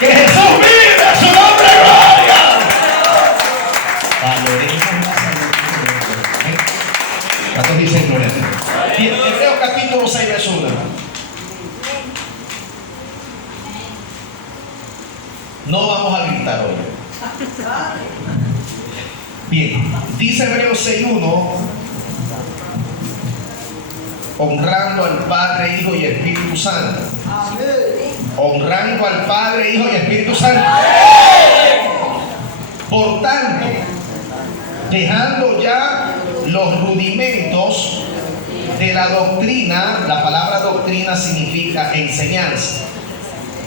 Que Jesús vive, a su nombre gloria. Valoremos la salud. ¿Cuántos dicen gloria a Dios? Bien, Hebreos capítulo 6, verso 1. No vamos a gritar hoy. Bien, dice Hebreos 6:1, honrando al Padre, Hijo y Espíritu Santo. Honrando al Padre, Hijo y Espíritu Santo. Por tanto, dejando ya los rudimentos de la doctrina, la palabra doctrina significa enseñanza.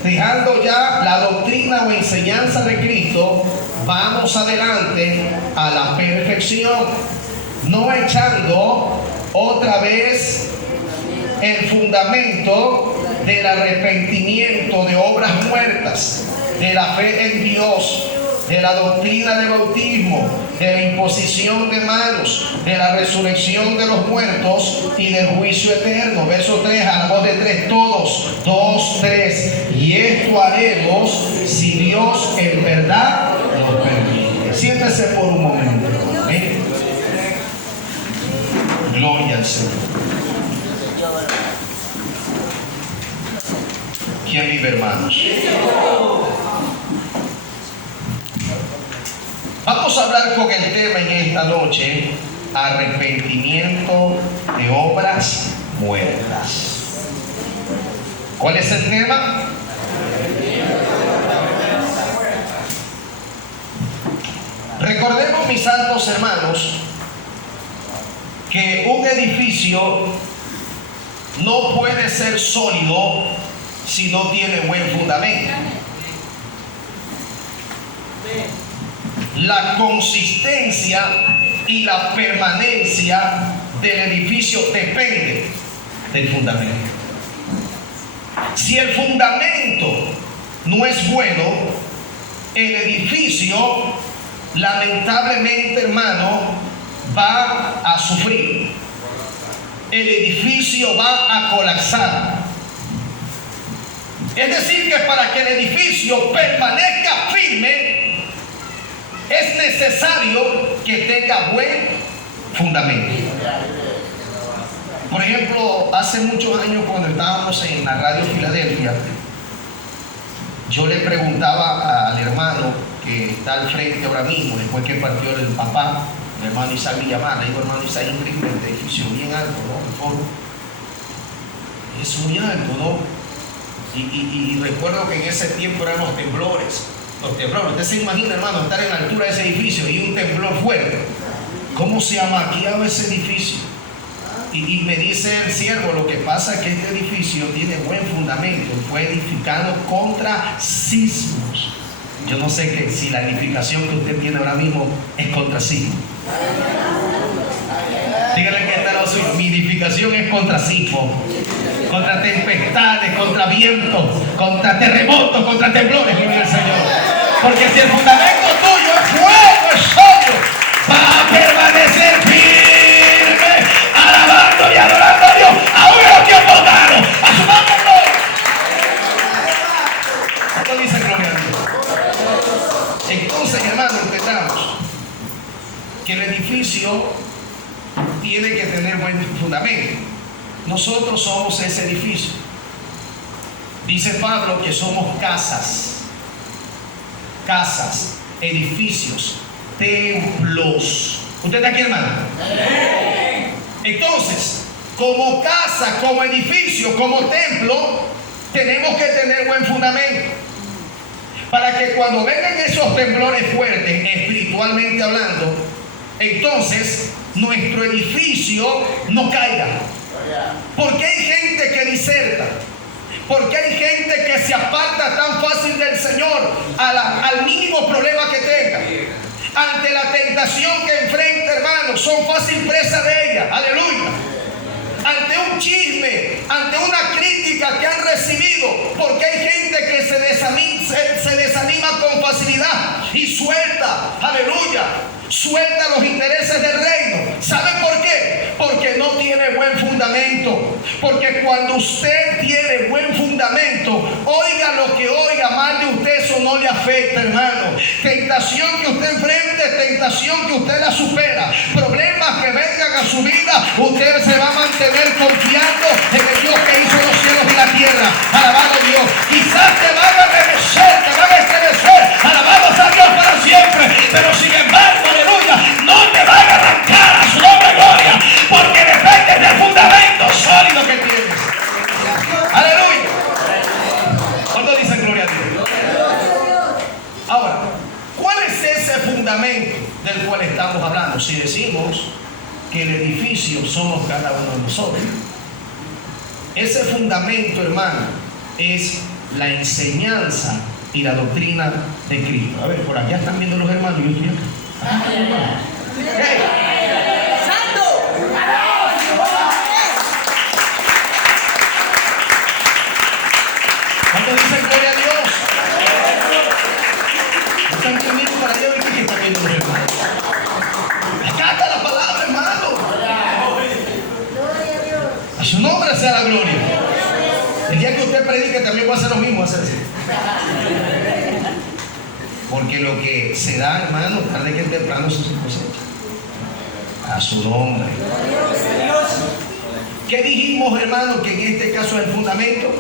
Dejando ya la doctrina o enseñanza de Cristo, vamos adelante a la perfección, no echando otra vez el fundamento del arrepentimiento de obras muertas, de la fe en Dios, de la doctrina del bautismo, de la imposición de manos, de la resurrección de los muertos y del juicio eterno. Verso 3, a la voz de 3, todos, 2, 3. Y esto haremos si Dios en verdad nos permite. Siéntese por un momento. Gloria al Señor. ¿Quién vive, hermanos? Vamos a hablar con el tema en esta noche: arrepentimiento de obras muertas. ¿Cuál es el tema? Recordemos, mis santos hermanos, que un edificio no puede ser sólido si no tiene buen fundamento. La consistencia y la permanencia del edificio depende del fundamento. Si el fundamento no es bueno, el edificio, lamentablemente, hermano, va a sufrir. El edificio va a colapsar. Es decir, que para que el edificio permanezca firme, es necesario que tenga buen fundamento. Por ejemplo, hace muchos años, cuando estábamos en la radio Filadelfia, yo le preguntaba al hermano que está al frente ahora mismo, después que partió el papá, el hermano Isaac Villamar. Le digo, hermano Isaac, un edificio bien alto, ¿no? Es muy alto, ¿no? Y recuerdo que en ese tiempo eran los temblores. Usted se imagina, hermano, estar en la altura de ese edificio y un temblor fuerte. ¿Cómo se amaqueaba ese edificio? Y me dice el siervo, lo que pasa es que este edificio tiene buen fundamento, fue edificado contra sismos. Yo no sé si la edificación que usted tiene ahora mismo es contra sismos. Dígale que está lo suyo. Mi edificación es contra sismos, contra tempestades, contra vientos, contra terremotos, contra temblores, gloria al Señor. Porque si el fundamento tuyo es bueno, es sólido, va a permanecer firme, alabando y adorando a Dios, aún en los tiempos malos. A su nombre, gloria. Esto dice gloria a Dios. Entonces, hermanos, entendamos que el edificio tiene que tener buen fundamento. Nosotros somos ese edificio. Dice Pablo que somos casas, edificios, templos. ¿Usted está aquí, hermano? Entonces, como casa, como edificio, como templo, tenemos que tener buen fundamento, para que cuando vengan esos temblores fuertes, espiritualmente hablando, entonces nuestro edificio no caiga. Porque hay gente que diserta, porque hay gente que se aparta tan fácil del Señor al mínimo problema que tenga. Ante la tentación que enfrenta, hermanos, son fácil presa de ella. Aleluya. Ante un chisme, ante una crítica que han recibido, porque hay gente que se desanima con facilidad y suelta, aleluya, suelta los intereses del reino. ¿Sabe por qué? Porque no tiene buen fundamento. Porque cuando usted tiene buen fundamento, oiga lo que oiga, mal de usted, afecta, hermano. Tentación que usted enfrente, tentación que usted la supera. Problemas que vengan a su vida, usted se va a mantener confiando en el Dios que hizo los cielos y la tierra. Alabado a Dios. Quizás te van a remecer, te van a estremecer. Alabados a Dios para siempre. Pero sin embargo, aleluya, no te van a arrancar a su nombre gloria, porque depende del fundamento sólido que tienes. Aleluya. ¿Cuánto dicen gloria a Dios? Ahora, ¿cuál es ese fundamento del cual estamos hablando? Si decimos que el edificio somos cada uno de nosotros, ese fundamento, hermano, es la enseñanza y la doctrina de Cristo. A ver, por allá están viendo los hermanos, yo estoy acá. Hey. ¿Cuánto dicen gloria a Dios? Están conmigo para allá, ¿viste que están viendo los hermanos? Acá está la palabra, hermano. A su nombre sea la gloria. El día que usted predique también va a hacer lo mismo, hacer así. Porque lo que se da, hermano, tarde que temprano se cosecha. A su nombre. ¿Qué dijimos, hermano, que en este caso es el fundamento?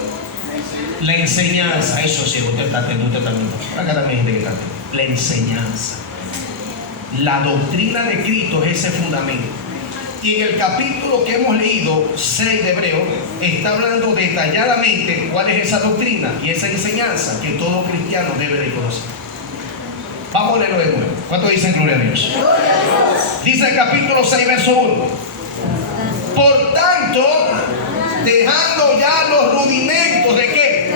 La enseñanza. Eso sí, usted está atento, usted también. Acá también hay gente que está atento. La enseñanza. La doctrina de Cristo es ese fundamento. Y en el capítulo que hemos leído, 6 de Hebreo, está hablando detalladamente cuál es esa doctrina y esa enseñanza que todo cristiano debe de conocer. Vamos a leerlo de nuevo. ¿Cuánto dicen gloria a Dios? Dice el capítulo 6, verso 1. Por tanto, dejando ya los rudimentos de ¿qué?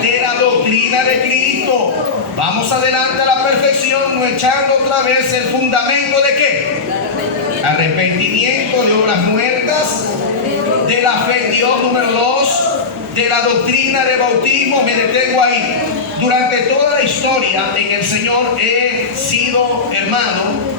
De la doctrina de Cristo, vamos adelante a la perfección, no echando otra vez el fundamento de ¿qué? Arrepentimiento de obras muertas, de la fe en Dios, número 2, de la doctrina de bautismo. Me detengo ahí. Durante toda la historia en el Señor he sido, hermano,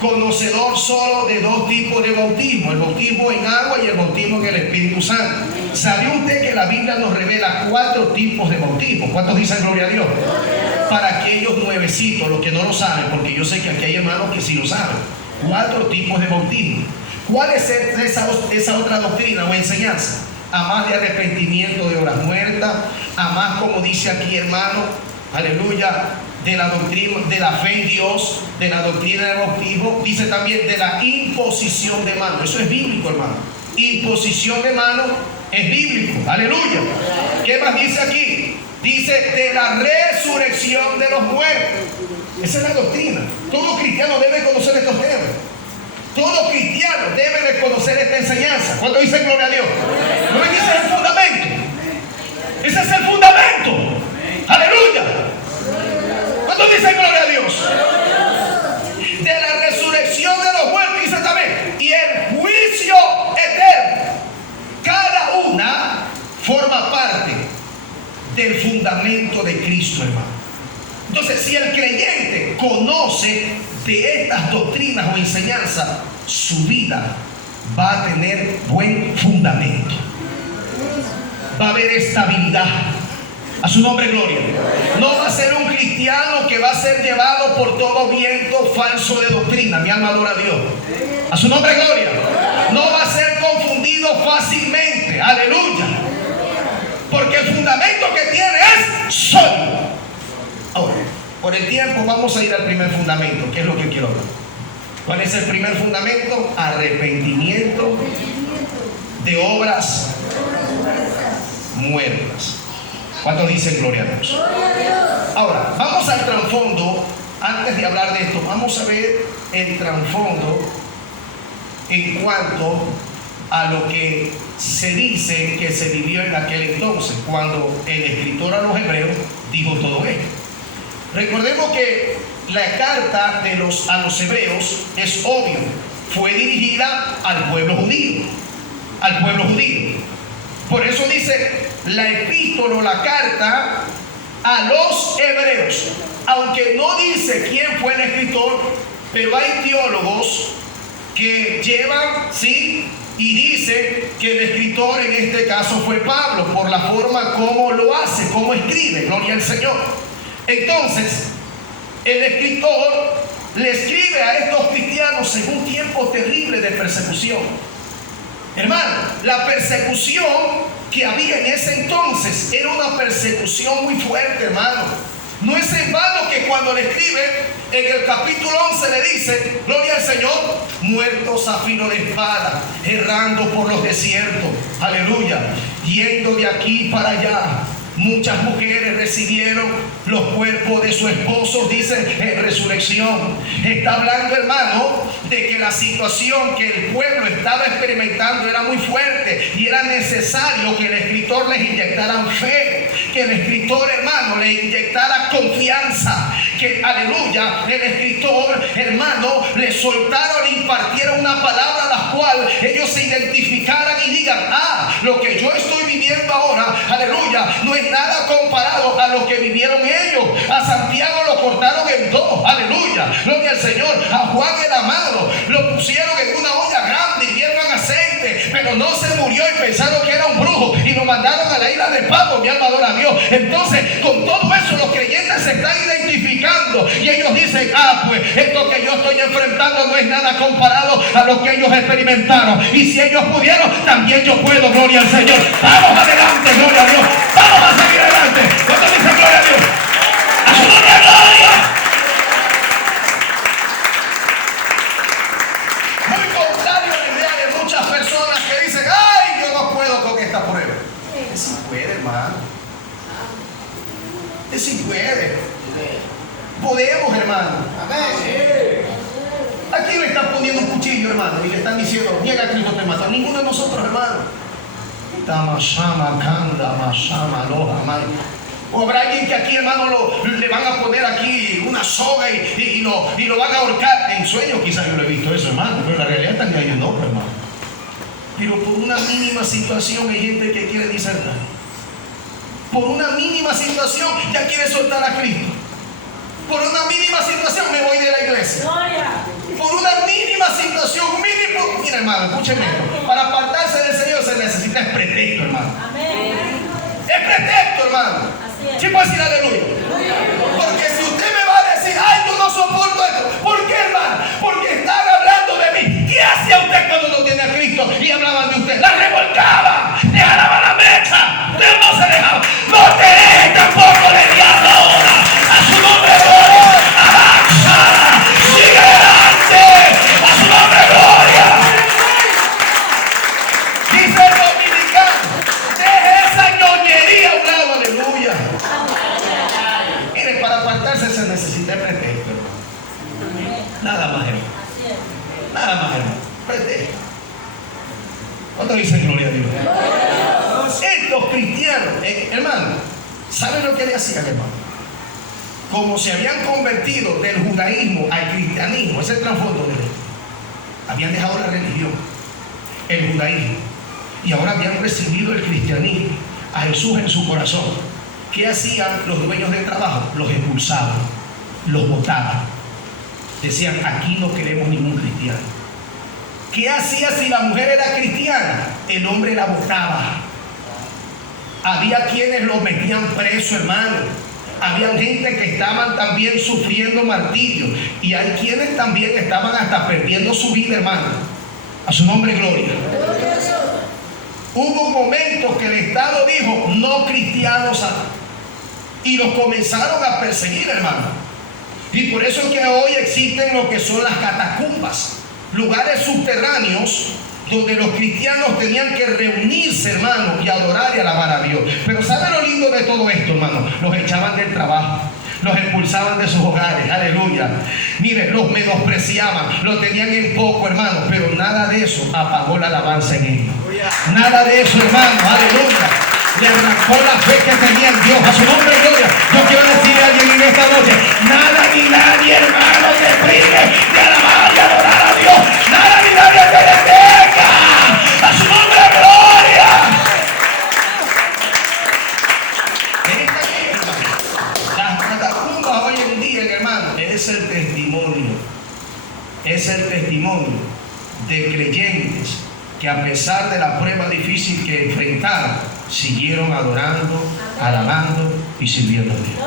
conocedor solo de 2 tipos de bautismo: el bautismo en agua y el bautismo en el Espíritu Santo. ¿Sabía usted que la Biblia nos revela 4 tipos de bautismo? ¿Cuántos dicen gloria a Dios? Para aquellos nuevecitos, los que no lo saben, porque yo sé que aquí hay hermanos que sí lo saben. 4 tipos de bautismo. ¿Cuál es esa otra doctrina o enseñanza? A más de arrepentimiento de obras muertas, a más, como dice aquí, hermano, aleluya, de la doctrina, de la fe en Dios, de la doctrina del bautismo. Dice también de la imposición de manos. Eso es bíblico, hermano. Imposición de manos es bíblico. Aleluya. ¿Qué más dice aquí? Dice de la resurrección de los muertos. Esa es la doctrina. Todo cristiano debe conocer estos temas. Todo cristiano debe de conocer esta enseñanza. ¿Cuándo dice gloria a Dios? ¿No ven que ese es el fundamento? Ese es el fundamento. Aleluya. ¿Cuándo dice gloria a Dios? De la resurrección de los muertos, dice también, y el juicio eterno. Cada una forma parte del fundamento de Cristo, hermano. Entonces, si el creyente conoce de estas doctrinas o enseñanzas, su vida va a tener buen fundamento. Va a haber estabilidad. A su nombre, gloria. No va a ser un cristiano que va a ser llevado por todo viento falso de doctrina. Mi alma adora a Dios. A su nombre, gloria. No va a ser confundido fácilmente. Aleluya. Porque el fundamento que tiene es sólido. Ahora, por el tiempo vamos a ir al primer fundamento, que es lo que quiero hablar. ¿Cuál es el primer fundamento? Arrepentimiento de obras muertas. ¿Cuántos dicen gloria a Dios? Ahora, vamos al trasfondo. Antes de hablar de esto, vamos a ver el trasfondo en cuanto a lo que se dice que se vivió en aquel entonces, cuando el escritor a los hebreos dijo todo esto. Recordemos que la carta a los hebreos es obvio, fue dirigida al pueblo judío, al pueblo judío. Por eso dice la epístola o la carta a los hebreos, aunque no dice quién fue el escritor, pero hay teólogos que llevan, sí, y dicen que el escritor en este caso fue Pablo, por la forma como lo hace, como escribe, gloria al Señor. Entonces, el escritor le escribe a estos cristianos en un tiempo terrible de persecución. Hermano, la persecución que había en ese entonces era una persecución muy fuerte, hermano. No es en vano que cuando le escribe en el capítulo 11 le dice, gloria al Señor, muertos a filo de espada, errando por los desiertos, aleluya, yendo de aquí para allá. Muchas mujeres recibieron los cuerpos de su esposo, dice, en resurrección. Está hablando, hermano, de que la situación que el pueblo estaba experimentando era muy fuerte y era necesario que el escritor les inyectara fe, que el escritor, hermano, le inyectara confianza, que, aleluya, el escritor, hermano, le soltara o le impartiera una palabra a la cual ellos se identificaran y digan, lo que yo estoy viviendo ahora, aleluya, no es nada comparado a lo que vivieron ellos. A Santiago lo cortaron en dos, aleluya, gloria al Señor. A Juan el amado lo pusieron en una olla grande y dieron aceite, pero no se murió y pensaron que era un brujo y lo mandaron a la isla de Patmos. Mi alma adora a Dios. Entonces, con todo eso los creyentes se están identificando y ellos dicen, pues esto que yo estoy enfrentando no es nada comparado a lo que ellos experimentaron, y si ellos pudieron, también yo puedo. Gloria al Señor. Vamos adelante, gloria a Dios. Vamos a seguir adelante. ¿Cuánto dice gloria a Dios? ¡A su nombre, gloria! Muy contrario a la idea de muchas personas que dicen, yo no puedo con esta prueba. Sí puede, hermano. Sí puede. Podemos, hermano. Aquí le están poniendo un cuchillo, hermano, y le están diciendo, niega a Cristo, te mata. Ninguno de nosotros, hermano. O habrá alguien que aquí, hermano, le van a poner aquí una soga y lo van a ahorcar. En sueño quizás yo lo he visto eso, hermano, pero la realidad está que hay un hombre, hermano. Pero por una mínima situación hay gente que quiere disertar. Por una mínima situación ya quiere soltar a Cristo. Por una mínima situación me voy de la iglesia. Por una mínima situación, mira, hermano, escúcheme esto. Para apartarse del Señor se necesita es pretexto, hermano. Es pretexto, hermano. ¿Sí puede decir aleluya? Porque si usted me va a decir, yo no soporto esto, ¿por qué, hermano? Porque están hablando de mí. ¿Qué hacía usted cuando no tenía a Cristo y hablaban de usted? La revolcaba, le jalaba la mecha, usted no se dejaba. No te dejes tampoco de diablo ahora. A su nombre, gloria, avanza, sigue adelante, a su nombre, gloria. Dice el dominicano, deje esa ñoñería a un lado, aleluya. Mire, para apartarse se necesita el pretexto, hermano. Nada más, hermano. Nada más, hermano. Pretexto. ¿Cuánto dicen gloria a Dios? Estos cristianos, hermano, ¿saben lo que le hacían, hermano? Como se habían convertido del judaísmo al cristianismo, ese es el trasfondo de él. Habían dejado la religión, el judaísmo, y ahora habían recibido el cristianismo, a Jesús en su corazón. ¿Qué hacían los dueños del trabajo? Los expulsaban, los botaban. Decían, aquí no queremos ningún cristiano. ¿Qué hacía si la mujer era cristiana? El hombre la botaba. Había quienes los metían preso, hermano. Había gente que estaban también sufriendo martirio. Y hay quienes también estaban hasta perdiendo su vida, hermano. A su nombre, gloria. Hubo momentos que el Estado dijo, no cristianos, y los comenzaron a perseguir, hermano. Y por eso es que hoy existen lo que son las catacumbas, lugares subterráneos donde los cristianos tenían que reunirse, hermano, y adorar y alabar a Dios. Pero ¿sabe lo lindo de todo esto, hermano? Los echaban del trabajo, los expulsaban de sus hogares, aleluya. Mire, los menospreciaban, los tenían en poco, hermano, pero nada de eso apagó la alabanza en ellos. Nada de eso, hermano, aleluya. Le arrancó la fe que tenía en Dios. A su nombre, gloria. Yo quiero decirle a alguien en esta noche, nada ni nadie, hermano, te prive de alabar y adorar a Dios. Nada ni nadie te detenga. A su nombre, gloria. Las catacumbas hoy en día, hermano, es el testimonio. Es el testimonio de creyentes que a pesar de la prueba difícil que enfrentaron, siguieron adorando, alabando y sirviendo a Dios.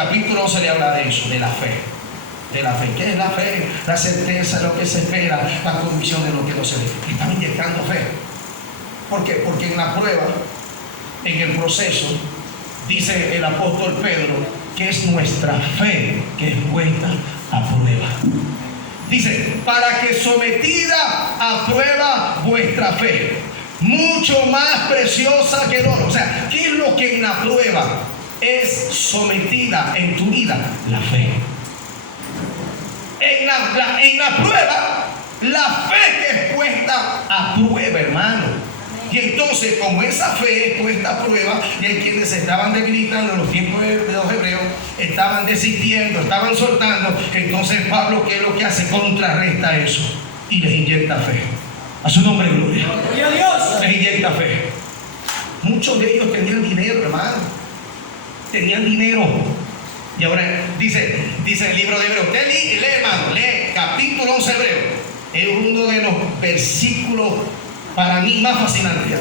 capítulo 11 le habla de eso, de la fe. De la fe. ¿Qué es la fe? La certeza de lo que se espera, la convicción de lo que no se ve. Están inyectando fe. ¿Por qué? Porque en la prueba, en el proceso, dice el apóstol Pedro, que es nuestra fe que es puesta a prueba. Dice, para que sometida a prueba vuestra fe, mucho más preciosa que el oro. O sea, ¿qué es lo que en la prueba es sometida en tu vida? La fe. En la prueba, la fe que es puesta a prueba, hermano. Y entonces, como esa fe es puesta a prueba, y hay quienes estaban debilitando en los tiempos de los hebreos, estaban desistiendo, estaban soltando, entonces Pablo, ¿qué es lo que hace? Contrarresta eso y les inyecta fe. A su nombre, gloria. ¡Gloria a Dios! Les inyecta fe. Muchos de ellos tenían dinero, hermano. Tenían dinero. Y ahora dice el libro de Hebreos. Usted lee, hermano, lee capítulo 11 de Hebreos. Es uno de los versículos para mí más fascinantes,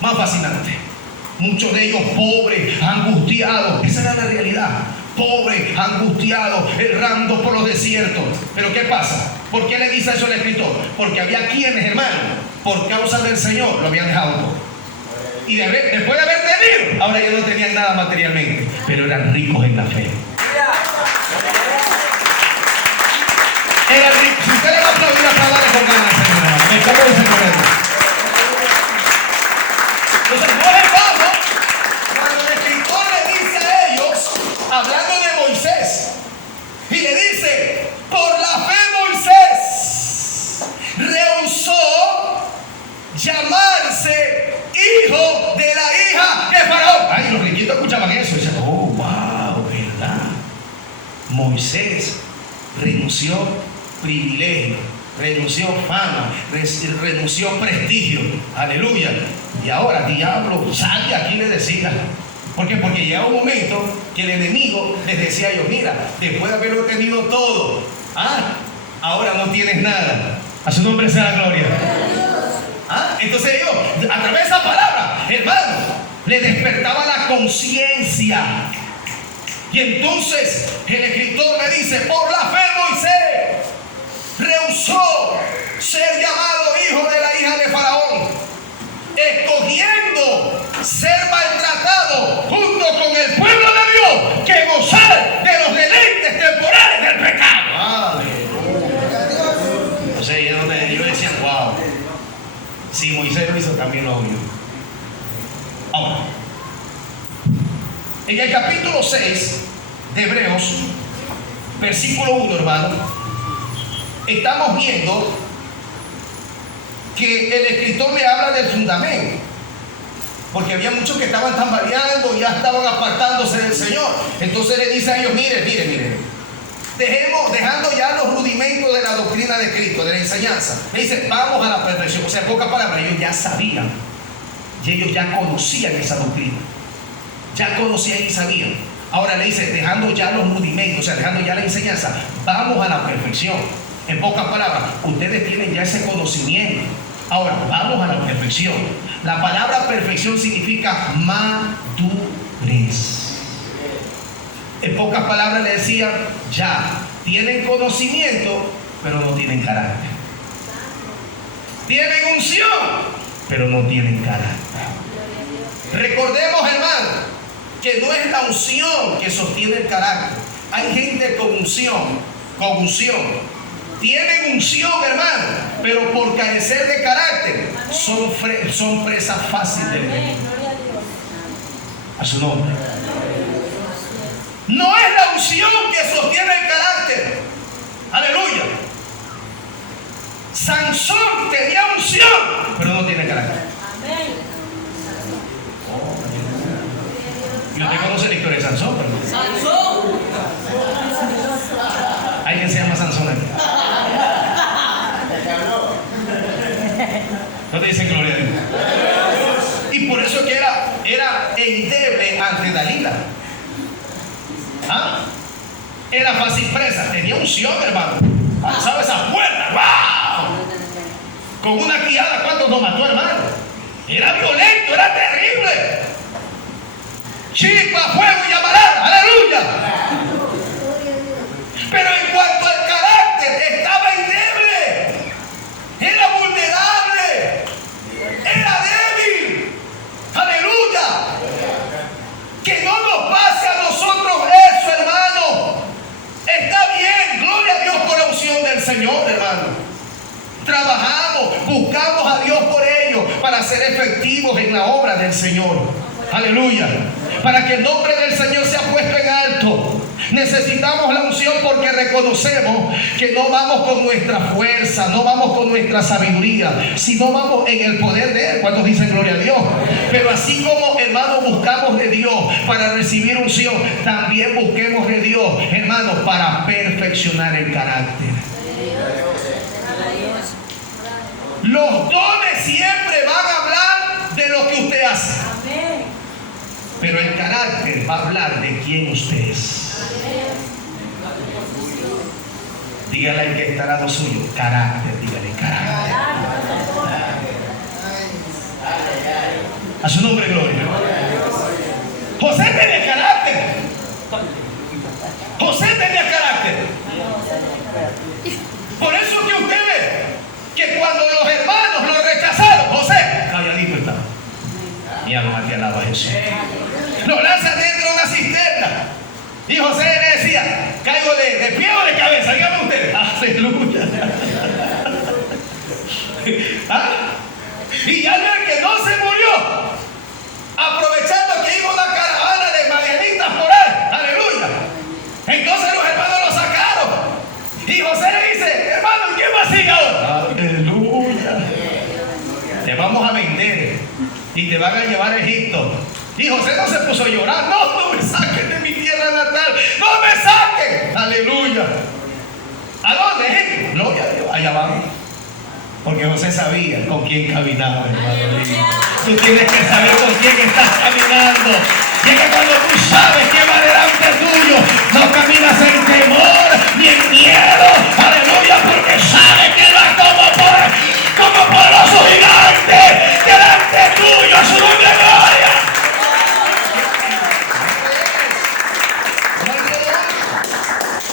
más fascinante. Muchos de ellos pobres, angustiados. Esa era la realidad. Pobres, angustiados, errando por los desiertos. Pero ¿qué pasa? ¿Por qué le dice eso al escritor? Porque había quienes, hermano, por causa del Señor, lo habían dejado todo. Y después de haber tenido, ahora ya no tenían nada materialmente, pero eran ricos en la fe. Eran ricos. Si usted le va a aplaudir, aplaudirle con ganas, hermano. Me cago en ese problema. Entonces, no es vano cuando el escritor le dice a ellos, hablando de Moisés, y le dice, por la fe Moisés rehusó llamarse hijo de la hija de Faraón. Ay, los riquitos escuchaban eso y decían, oh, wow, ¿verdad? Moisés renunció privilegio, renunció fama, renunció prestigio. Aleluya. Y ahora, diablo, sal de aquí, le decía. ¿Por qué? Porque llegaba un momento que el enemigo les decía a ellos, mira, después de haberlo tenido todo, ahora no tienes nada. A su nombre sea la gloria. Entonces ellos, a través de esa palabra, hermano, le despertaba la conciencia. Y entonces el escritor le dice, por la fe Moisés rehusó ser llamado hijo de la hija de Faraón, escogiendo ser maltratado junto con el pueblo de Dios que gozar de los deleites temporales del pecado. Entonces ellos decían, wow, si Moisés lo hizo, también lo hago yo. Ahora, en el capítulo 6 de Hebreos, versículo 1, hermano, estamos viendo que el escritor le habla del fundamento, porque había muchos que estaban tambaleando, ya estaban apartándose del Señor. Entonces le dice a ellos, mire, dejando ya los rudimentos de la doctrina de Cristo, de la enseñanza, le dice, vamos a la perfección. O sea, en pocas palabras, ellos ya sabían, y ellos ya conocían esa doctrina, ya conocían y sabían. Ahora le dice, dejando ya los rudimentos, o sea, dejando ya la enseñanza, vamos a la perfección. En pocas palabras, ustedes tienen ya ese conocimiento. Ahora, vamos a la perfección. La palabra perfección significa madurez. En pocas palabras le decían, ya, tienen conocimiento, pero no tienen carácter. Tienen unción, pero no tienen carácter. Recordemos, hermano, que no es la unción que sostiene el carácter. Hay gente con unción. Tienen unción, hermano, pero por carecer de carácter son presa fácil del enemigo. A su nombre. No es la unción que sostiene el carácter. Aleluya. Sansón tenía unción, pero no tiene carácter. Yo te conoce la historia de Sansón, perdón. ¡Sansón! ¿Alguien se llama Sansón aquí? ¿No te dicen gloria a Dios? Y por eso que era endeble ante Dalila. Era fácil presa, tenía unción, hermano. ¿Sabes esa puerta? ¡Wow! Con una quijada, ¿cuántos nos mató, hermano? Era violento, era terrible. chispa, fuego y llamarada. Aleluya. Pero en cuanto al carácter, estaba endeble, era vulnerable, era débil. Aleluya. Que no nos pase a nosotros eso, hermano. Está bien, gloria a Dios por la unción del Señor, hermano. Trabajamos, buscamos a Dios por ello, para ser efectivos en la obra del Señor. Aleluya. Para que el nombre del Señor sea puesto en alto. Necesitamos la unción porque reconocemos que no vamos con nuestra fuerza, no vamos con nuestra sabiduría, sino vamos en el poder de Él. ¿Cuántos dicen gloria a Dios? Pero así como, hermanos, buscamos de Dios para recibir unción, también busquemos de Dios, hermanos, para perfeccionar el carácter. Los dones siempre van a hablar de lo que usted hace. Pero el carácter va a hablar de quién usted es. Dígale al que está al lado suyo, carácter, dígale carácter. A su nombre, gloria. José tenía carácter. José tenía carácter. Por eso que usted ve que cuando los hermanos lo rechazaron, José, calladito está. Mi alma te alaba a Jesús. Lo lanzan dentro de una cisterna. Y José le decía, ¿caigo de pie o de cabeza? Díganme ustedes. Aleluya. ¿Ah? Y ya el que no se murió, aprovechando que iba una caravana de madianitas por él. Aleluya. Entonces los hermanos lo sacaron. Y José le dice, hermano, ¿quién va a seguir ahora? Aleluya. Te vamos a vender y te van a llevar a Egipto. Y José no se puso a llorar. No me saquen de mi tierra natal. No me saquen. Aleluya. ¿A dónde? Egipto. Gloria a Dios. Allá vamos. Porque José sabía con quién caminaba, hermano. Tú tienes que saber con quién estás caminando. Y es que cuando tú sabes que va delante tuyo, no caminas en temor ni en miedo. Aleluya, porque sabes que va como poderoso gigante delante tuyo. A su nombre, gloria.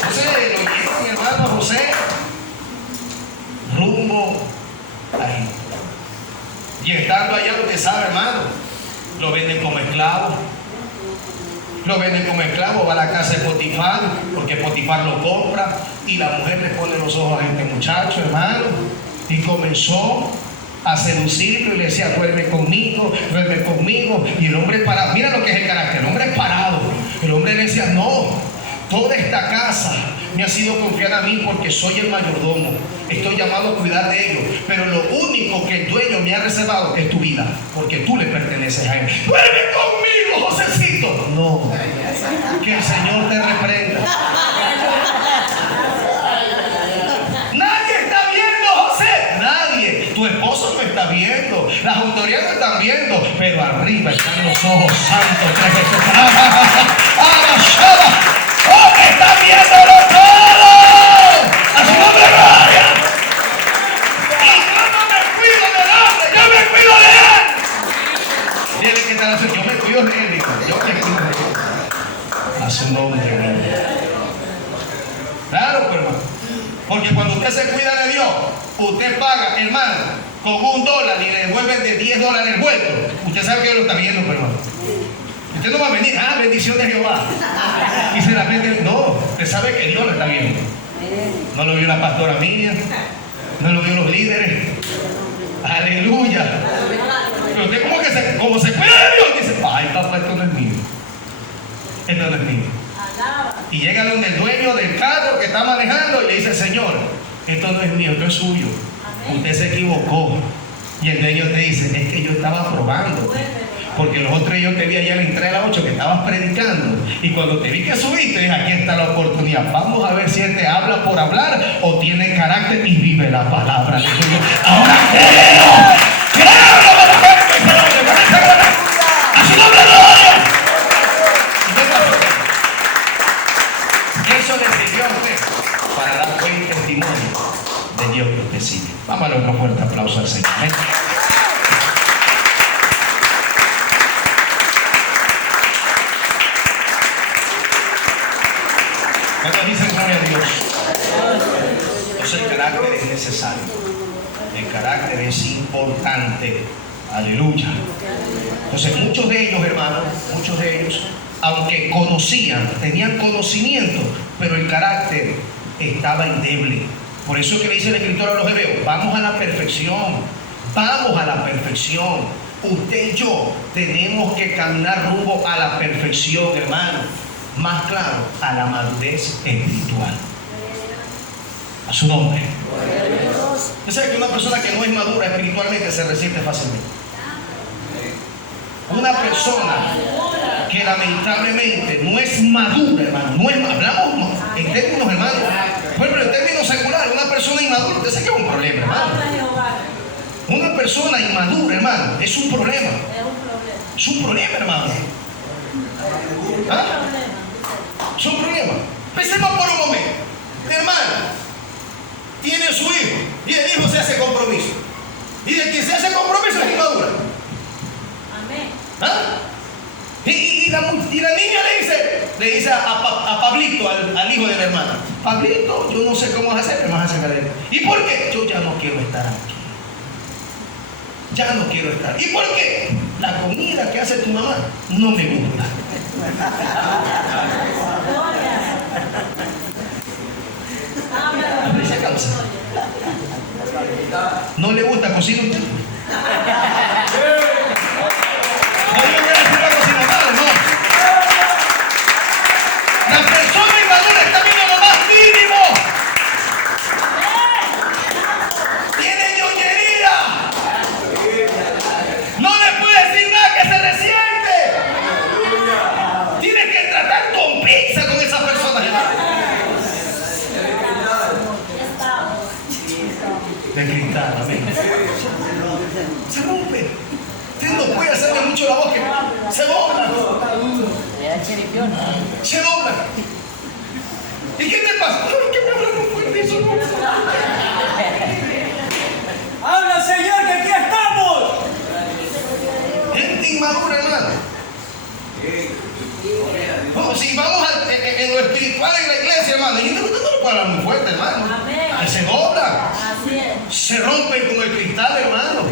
José, lo llevan, mi hermano José, rumbo a Egipto. Y estando allá, usted sabe, hermano, lo venden como esclavo. Lo venden como esclavo, va a la casa de Potifar, porque Potifar lo compra, y la mujer le pone los ojos a este muchacho, hermano, y comenzó a seducirlo y le decía, duerme conmigo, y el hombre parado. Mira lo que es el carácter, el hombre es parado. El hombre le decía, no, toda esta casa me ha sido confiada a mí porque soy el mayordomo, estoy llamado a cuidar de ellos, pero lo único que el dueño me ha reservado es tu vida, porque tú le perteneces a él. ¡Duerme conmigo, Josecito! No, que el Señor te reprenda. Nadie está viendo, José. Nadie. Tu esposo no está viendo, las autoridades no están viendo, pero arriba están los ojos santos de Jesús. ¡Oh, que está viéndolo todo! ¡A su nombre, gloria! Y yo no me cuido del hombre, yo me cuido de él. Tiene que estar así, yo me cuido de él, yo me cuido de él. A su nombre, gloria. Claro, pues, hermano. Porque cuando usted se cuida de Dios, usted paga, hermano, con $1 y le devuelven de $10 el vuelto. Usted sabe que lo está viendo, pues, hermano. Usted no va a venir, bendición de Jehová. Y se la mete. No, usted sabe que Dios lo está viendo. No lo vio la pastora Miriam, no lo vio los líderes. Aleluya. Pero usted como se cuida de Dios, dice, ay papá, esto no es mío. Esto no es mío. Y llega donde el dueño del carro que está manejando y le dice, Señor, esto no es mío, esto es suyo. Usted se equivocó. Y el dueño te dice, es que yo estaba probando. Porque los otros yo te vi allá en la entrada de la 8 que estabas predicando. Y cuando te vi que subiste, dije, aquí está la oportunidad. Vamos a ver si él te habla por hablar o tiene carácter y vive la palabra. Ahora creo. A su nombre, gloria. Eso le sirvió a usted para dar buen testimonio de Dios que usted sigue. Vamos a darle un fuerte aplauso al Señor. ¿Cuántos dicen gloria a Dios? Entonces el carácter es necesario. El carácter es importante. Aleluya. Entonces muchos de ellos, hermanos, muchos de ellos, aunque conocían, tenían conocimiento, pero el carácter estaba endeble. Por eso es que le dice el escritor a los hebreos: vamos a la perfección, vamos a la perfección. Usted y yo tenemos que caminar rumbo a la perfección, hermano. Más claro, a la madurez espiritual. A su nombre. Usted sabe que una persona que no es madura espiritualmente se resiente fácilmente. Una persona que lamentablemente no es madura, hermano, no es, hablamos en términos, hermano, bueno, en términos seculares, una persona inmadura, usted sabe que es un problema, hermano. Una persona inmadura, hermano, es un problema. Es un problema, hermano. ¿Ah? Es un problema. Pensemos por un momento. Mi hermana tiene su hijo y el hijo se hace compromiso. Y de que se hace compromiso es inmadura. ¿Ah? Y la niña le dice a Pablito, al hijo de la hermana: Pablito, yo no sé cómo vas a hacer, pero vas a sacar de él. ¿Y por qué? Yo ya no quiero estar aquí. Ya no quiero estar. ¿Y por qué? La comida que hace tu mamá no me gusta. ¿Se causa? ¿No le gusta cocinar usted? No le voy a decir la cocina mal, no. La persona inmadura está viendo lo más mínimo. Tiene ñoñería. No le puede decir nada que se resiente. Tiene que tratar con pizza con esa persona. De cristal, amén. Se rompe. Usted no puede hacerle mucho la voz, que se dobla. Se dobla. ¿Y qué te pasa? Ay, que me hablan muy fuerte eso. ¡Habla, Señor, que aquí estamos! Gente inmadura, hermano. Bueno, si vamos en lo espiritual en la iglesia, hermano, y no le puede hablar muy fuerte, hermano. Ahí se dobla. Se rompen con el cristal, hermano.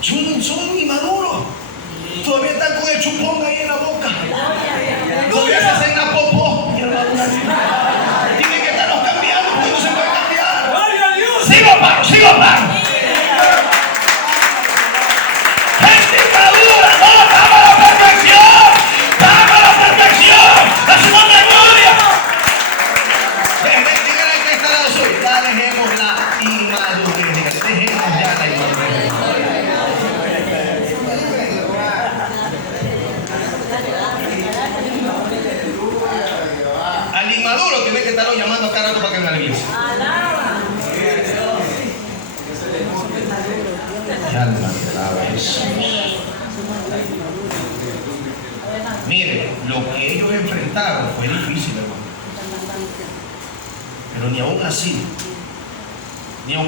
Son inmaduros. Todavía están con el chupón ahí en la boca. Todavía se hacen la popó. Tienen que estarlos cambiando porque no se puede cambiar. ¡Gloria a Dios! ¡Sigo paro! Gente inmadura, no, vamos a la perfección. ¡Vamos a la perfección! ¡A su nombre, gloria! Díganle que está al lado suyo: ya dejemos la inmadurez. Dejemos ya la inmadurez. Al inmaduro tiene que estarlo llamando cada rato para que venga a la iglesia. Mire, lo que ellos enfrentaron fue difícil, hermano. Pero ni aún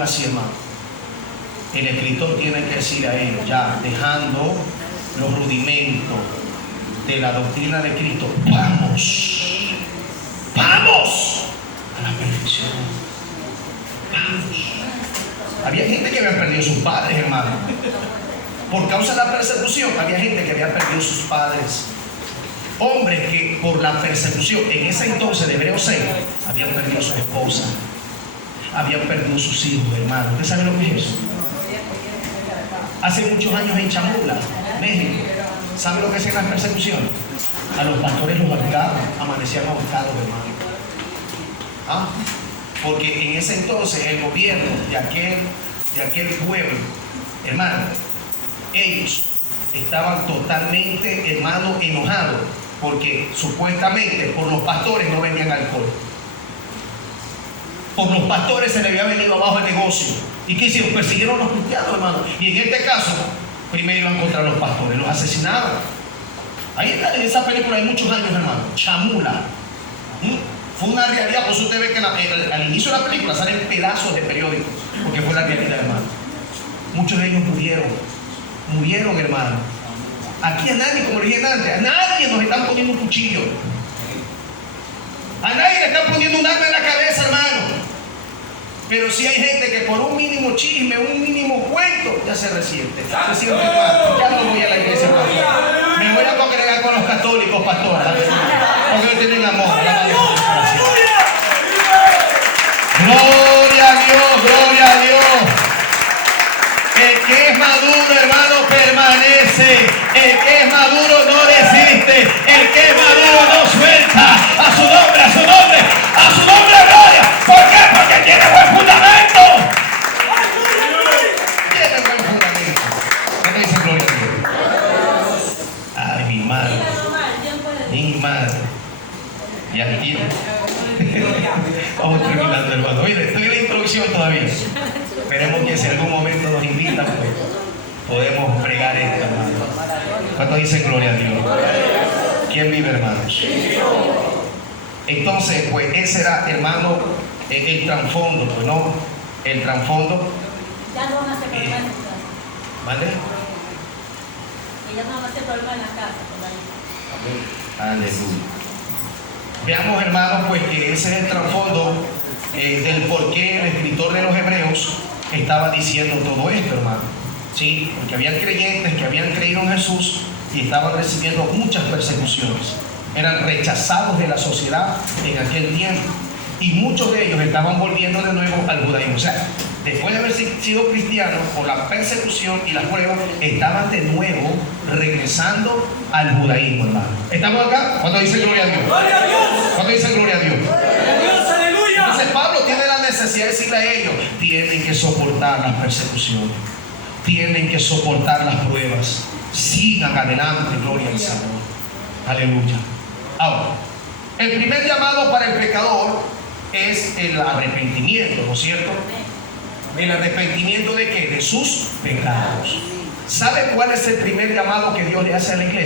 así, hermano, el escritor tiene que decir a ellos, ya dejando los rudimentos de la doctrina de Cristo, vamos a la perfección. Vamos. Había gente que había perdido sus padres, hermano. Por causa de la persecución, había gente que había perdido sus padres. Hombres que por la persecución, en ese entonces de Hebreos 6, habían perdido su esposa, habían perdido sus hijos, hermano. ¿Usted sabe lo que es eso? Hace muchos años en Chamula, México, ¿sabe lo que hacían las persecuciones? A los pastores los ahorcaban, amanecían ahorcados, hermano. ¿Ah? Porque en ese entonces el gobierno de aquel pueblo, hermano, ellos estaban totalmente, hermano, enojados porque supuestamente por los pastores no vendían alcohol. Por los pastores se le había venido abajo el negocio. ¿Y qué hicieron? Persiguieron a los cristianos, hermano. Y en este caso, primero iban contra los pastores, los asesinaban. Ahí está, en esa película hay muchos años, hermano. Chamula. Fue una realidad, por eso usted ve que al inicio de la película salen pedazos de periódicos, porque fue la realidad, hermano. Muchos de ellos murieron, hermano. Aquí a nadie, como le dije antes, a nadie nos están poniendo un cuchillo. A está poniendo un arma en la cabeza, hermano. Pero si hay gente que por un mínimo chisme, un mínimo cuento, ya se resiente. Se siente mal. Ya no voy a la iglesia, pastor. Me voy a congregar con los católicos, pastor. Porque no tienen amor. Gloria a Dios, gloria a Dios. El que es maduro, hermano, permanece. El que es maduro no resiste. El que es maduro no suelta. A su nombre, a su nombre, a su nombre, gloria. ¿Por qué? Porque tiene buen fundamento. Tiene buen fundamento. ¿Qué dice gloria a Dios? Ay, mi madre. Mi madre. Y aquí. Vamos terminando, hermano. Mire, estoy en la introducción todavía. Esperemos que si algún momento nos invitan, pues podemos fregar esto, hermano. ¿Cuánto dicen gloria a Dios? ¿Quién vive, hermanos? Entonces, pues ese era, hermano, el trasfondo, pues no, el trasfondo. Ya no van a hacer problema en su casa. ¿Vale? Ellas no van a hacer problema en la casa. Aleluya. Veamos, hermanos, pues que ese es el trasfondo del por qué el escritor de los Hebreos estaba diciendo todo esto, hermano. Sí, porque habían creyentes que habían creído en Jesús y estaban recibiendo muchas persecuciones. Eran rechazados de la sociedad en aquel tiempo. Y muchos de ellos estaban volviendo de nuevo al judaísmo. O sea, después de haber sido cristianos, por la persecución y las pruebas, estaban de nuevo regresando al judaísmo, hermano. ¿Estamos acá? ¿Cuándo dice gloria a Dios? ¡Gloria a Dios! ¿Cuándo dice gloria a Dios? ¡Gloria a Dios! ¡Aleluya! Entonces Pablo tiene la necesidad de decirle a ellos, tienen que soportar las persecuciones, tienen que soportar las pruebas, sigan adelante, gloria al Señor. Aleluya. Ahora, el primer llamado para el pecador es el arrepentimiento, ¿no es cierto? ¿El arrepentimiento de qué? De sus pecados. ¿Sabe cuál es el primer llamado que Dios le hace a la iglesia?